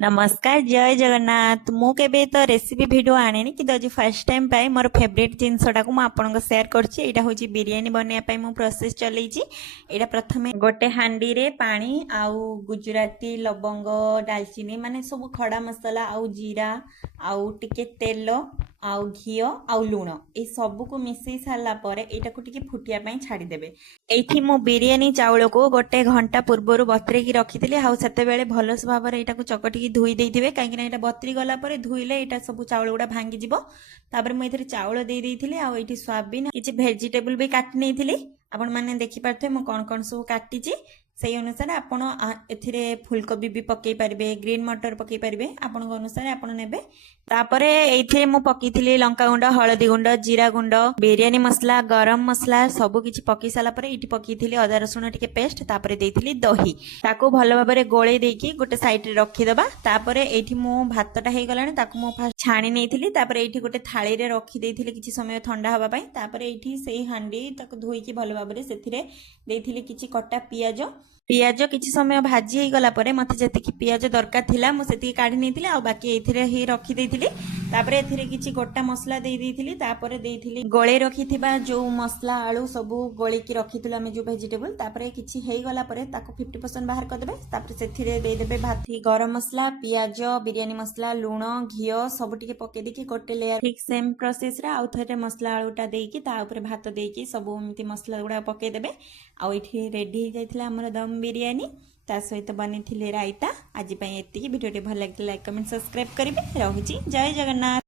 नमस्कार जय जगन्नाथ मु केबे तो रेसिपी वीडियो आने कि आज फर्स्ट टाइम पाए मोर फेवरेट जिनसटा को आपको शेयर करछि। एटा होची बिरयानी बनया पाए मु प्रोसेस चलेछि। एटा प्रथमे गोटे हांडी रे पानी आउ गुजराती लवंग दालचीनी माने सब खड़ा मसला आउ जीरा आउ टिके तेल आउ घिओ आउ लुण ए सब को मिसई सारा पर एटा को टिके फुटिया पाई छाड़ी देबे। एठी मु बिरयानी चाउल को गोटे घंटा पूर्व बतरे की रखी आउ सेते बेले भलस भाव एटा को चकटी धोई देइथिबे काहेकि एटा बतरी गला पर धोइले एटा सब चाउल गुडा भांगी जिवो। तापर मु एथरे चाउल देइ देइथिले आउ एठी सोयाबीन किछि वेजिटेबल भी काटि नेइथिले। आपण माने देखि पारथे मु कोन कोन सब काटिछि से अनुसार आपण एथिरे फुलकोबी भी पकई पारिबे ग्रीन मटर पकई पारिबे आपण अनुसार आपण नेबे। तापरे एथिरे मु पकीथिले लंका गुंड हळदी गुंड जीरा गुंड बिरयानी मसला गरम मसला सब किछि पकई साला परे एठी पकीथिले अदा रसुण टिके पेस्ट तापरे देइथिले दही ताको भलो भाबरे गोळे देकी गोटे साइड रे रखी दबा। तापरे एठी मु भातटा हे गलानी ताको मु फास्ट छाणी नेइथिली। तापरे एठी गोटे थाळी रे रखी देइथिले किछि समय ठंडा हबा पई। तापरे एठी सेही हांडी ताको धोईकी भलो भाबरे सेथिरे देइथिले किछि कटा पियाज पियाज किछि समय भाजी हे गला परे मते जतिकी पियाज दरकार थिला मु सेति काढी नेथिले आ बाकी एथिरे ही रखी देइथिले। तापरे एथिरे किछि गोटा मसला देइ देइथिले। तापरे देइथिले गोळे रखिथिबा जो मसला आलू सब गोळे की रखिथिला मे जो वेजिटेबल। तापरे किछि हे गला परे ताको 50% बाहर कर देबे। तापरे सेथिरे देइ देबे भाती गरम मसला पियाज बिरयानी मसला लुण घिओ सब टिके पके देकी गोटे लेयर ठीक सेम प्रोसेस रे आउ थरे मसला आलूटा देकी ता ऊपर भात देकी सब एमती मसला गुडा पके देबे। आ एठी रेडी हो जाइथिला हमर दम बिरयानी ता सहित बनी रायता। आज एति वीडियो भल लगे लाइक कमेंट सब्सक्राइब करेंगे। रहुची जय जगन्नाथ।